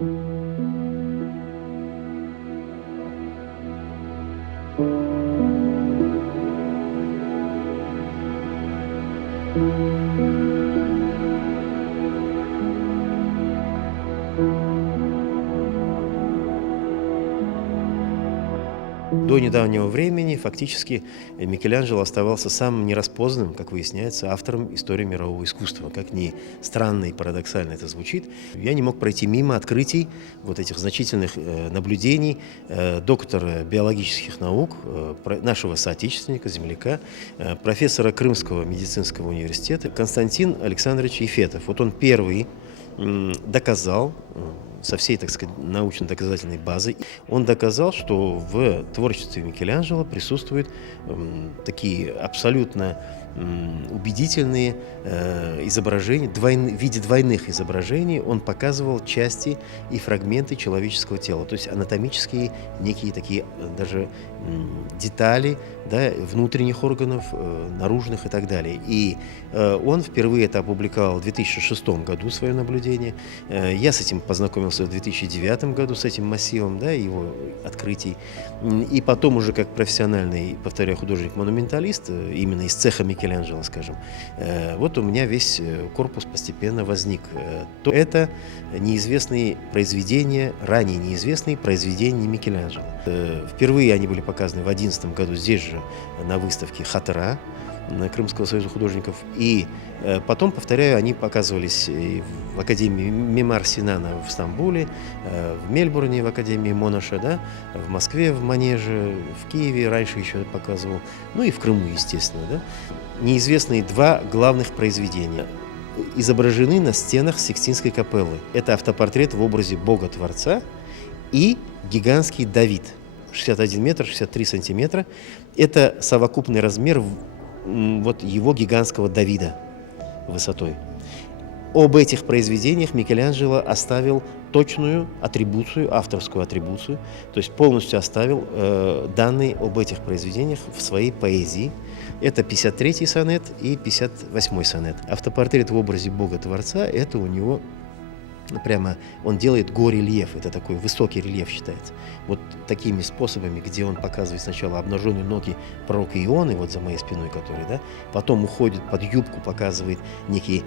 До недавнего времени фактически Микеланджело оставался самым нераспознанным, как выясняется, автором истории мирового искусства. Как ни странно и парадоксально это звучит, я не мог пройти мимо открытий вот этих значительных наблюдений доктора биологических наук, нашего соотечественника, земляка, профессора Крымского медицинского университета Константин Александрович Ефетов. Вот он первый доказал, со всей, так сказать, научно-доказательной базой, он доказал, что в творчестве Микеланджело присутствуют такие абсолютно убедительные изображения, в виде двойных изображений он показывал части и фрагменты человеческого тела, то есть анатомические некие такие даже детали, да, внутренних органов, наружных и так далее. И он впервые это опубликовал в 2006 году, свое наблюдение. Я с этим познакомился в 2009 году, с этим массивом, да, его открытий. И потом уже как профессиональный, повторяю, художник-монументалист, именно из цеха Микеланджело, скажем, вот у меня весь корпус постепенно возник. То это неизвестные произведения, ранее неизвестные произведения Микеланджело. Впервые они были показаны в 2011 году здесь же на выставке «Хатыра» Крымского союза художников. И потом, повторяю, они показывались и в Академии Мимар Синана в Стамбуле, в Мельбурне в Академии Монаша, да, в Москве в Манеже, в Киеве раньше еще показывал, ну и в Крыму, естественно. Да. Неизвестные два главных произведения изображены на стенах Сикстинской капеллы. Это автопортрет в образе Бога-Творца и гигантский Давид. 61 метр, 63 сантиметра. Это совокупный размер вот его гигантского Давида высотой. Об этих произведениях Микеланджело оставил точную атрибуцию, авторскую атрибуцию, то есть полностью оставил данные об этих произведениях в своей поэзии. Это 53-й сонет и 58-й сонет. Автопортрет в образе Бога-Творца – это у него прямо, он делает горельеф, это такой высокий рельеф считается. Вот такими способами, где он показывает сначала обнаженные ноги пророка Ионы, вот за моей спиной который, да, потом уходит под юбку, показывает некие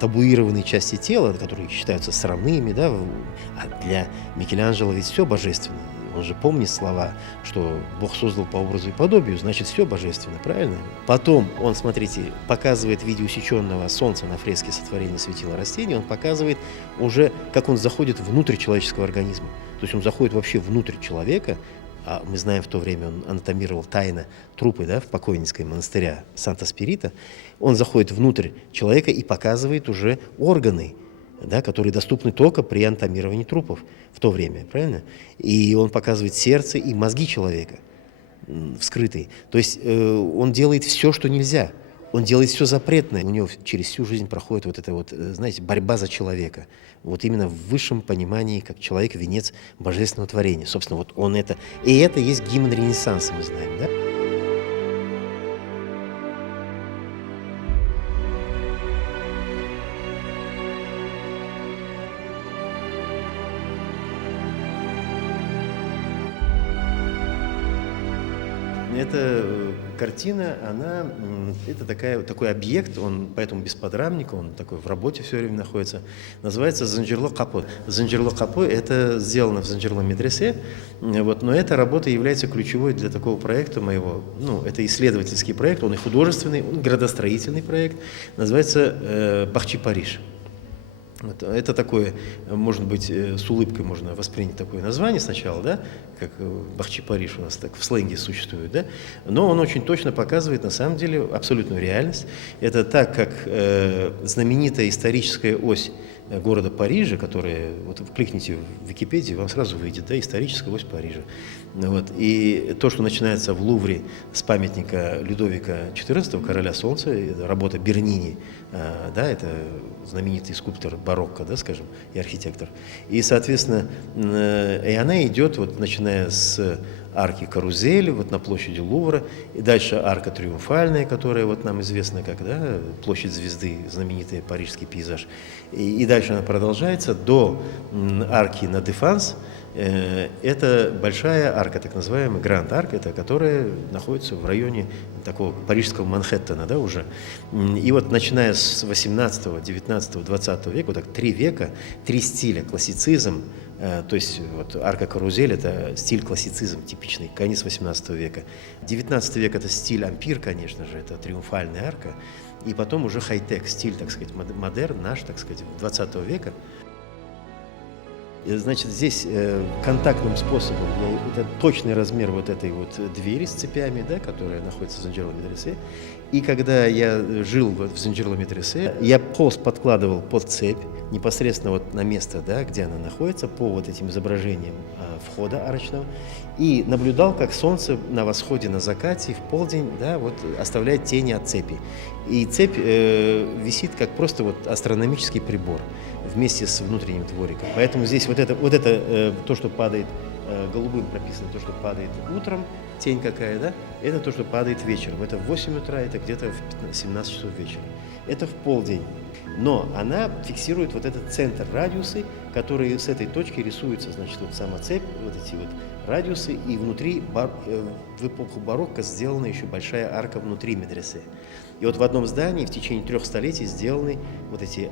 табуированные части тела, которые считаются срамными, да, а для Микеланджело ведь все божественно. Он же помнит слова, что Бог создал по образу и подобию, значит, все божественно, правильно? Потом он, смотрите, показывает в виде усеченного солнца на фреске сотворения светила растений, он показывает уже, как он заходит внутрь человеческого организма. То есть он заходит вообще внутрь человека, а мы знаем, в то время он анатомировал тайно трупы, да, в покойницкой монастыря Санта-Спирита. Он заходит внутрь человека и показывает уже органы, да, которые доступны только при анатомировании трупов в то время, правильно? И он показывает сердце и мозги человека вскрытые. То есть он делает все, что нельзя. Он делает все запретное. У него через всю жизнь проходит вот эта вот, знаете, борьба за человека. Вот именно в высшем понимании, как человек венец божественного творения. Собственно, вот он это. И это есть гимн Ренессанса, мы знаем, да? Эта картина, это такой объект, он поэтому без подрамника, он такой в работе все время находится, называется «Занжирло Капо». «Занжирло Капо» — это сделано в Занжирло медресе, вот, но эта работа является ключевой для такого проекта моего, ну, это исследовательский проект, он и художественный, он градостроительный проект, называется «Бахчи Париж». Это такое, может быть, с улыбкой можно воспринять такое название сначала, да, как Бахчи Париж у нас так в сленге существует, да, но он очень точно показывает на самом деле абсолютную реальность. Это так, как знаменитая историческая ось города Парижа, которая, вот кликните в Википедию, вам сразу выйдет, да, историческая ось Парижа. Вот. И то, что начинается в Лувре с памятника Людовика XIV, короля солнца, работа Бернини, да, это знаменитый скульптор барокко, да, скажем, и архитектор. И, соответственно, и она идет, вот, начиная с арки Карузели, вот на площади Лувра, и дальше арка Триумфальная, которая вот нам известна как, да, площадь Звезды, знаменитый парижский пейзаж. И дальше она продолжается до арки на Дефанс. Это большая арка, так называемая Гранд-арка, это которая находится в районе такого парижского Манхэттена, да, уже. И вот начиная с 18, 19, 20 века, вот так 3 века, 3 стиля: классицизм, то есть вот арка Карузель — это стиль классицизм типичный, конец 18 века. 19 век — это стиль ампир, конечно же, это триумфальная арка. И потом уже хай-тек, стиль, так сказать, модерн наш, так сказать, 20 века. Значит, здесь контактным способом, это точный размер вот этой вот двери с цепями, да, которая находится в Зенджерло-Медресе. И когда я жил в Зенджерло-Медресе, я холст подкладывал под цепь, непосредственно вот на место, да, где она находится, по вот этим изображениям входа арочного, и наблюдал, как солнце на восходе, на закате, в полдень, да, вот оставляет тени от цепи. И цепь висит как просто вот астрономический прибор вместе с внутренним двориком. Поэтому здесь вот это то, что падает, голубым прописано, то, что падает утром, тень какая, да, это то, что падает вечером. Это в 8 утра, это где-то в 17 часов вечера. Это в полдень. Но она фиксирует вот этот центр, радиусы, которые с этой точки рисуются, значит, вот сама цепь, вот эти вот радиусы, и внутри, в эпоху барокко, сделана еще большая арка внутри медресе. И вот в одном здании в течение 3 столетий сделаны вот эти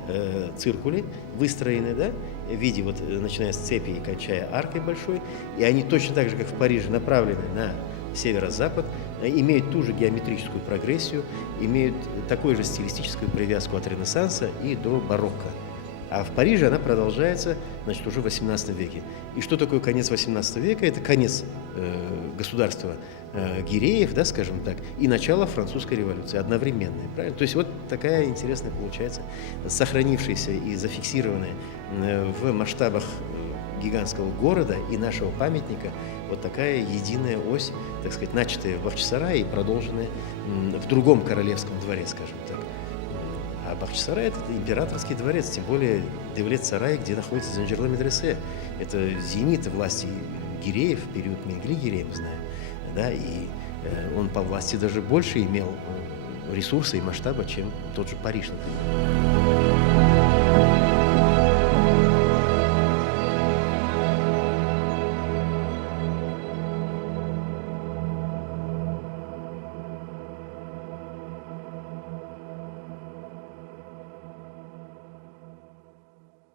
циркули, выстроены, да, в виде, вот, начиная с цепи и кончая аркой большой, и они точно так же, как в Париже, направлены на северо-запад, имеют ту же геометрическую прогрессию, имеют такую же стилистическую привязку от Ренессанса и до барокко. А в Париже она продолжается, значит, уже в XVIII веке. И что такое конец XVIII века? Это конец государства гиреев, да, скажем так, и начало французской революции одновременное, правильно? То есть вот такая интересная получается, сохранившаяся и зафиксированная в масштабах гигантского города и нашего памятника вот такая единая ось, так сказать, начатая в Бахчисарае и продолженная в другом королевском дворе, скажем так. А Бахчисарай — это императорский дворец, тем более Девлет-Сарай, где находится Зенджерло-Медресе. Это зенит власти гиреев, период Менгли-Гирея, мы знаем, да, и он по власти даже больше имел ресурса и масштаба, чем тот же Париж, например.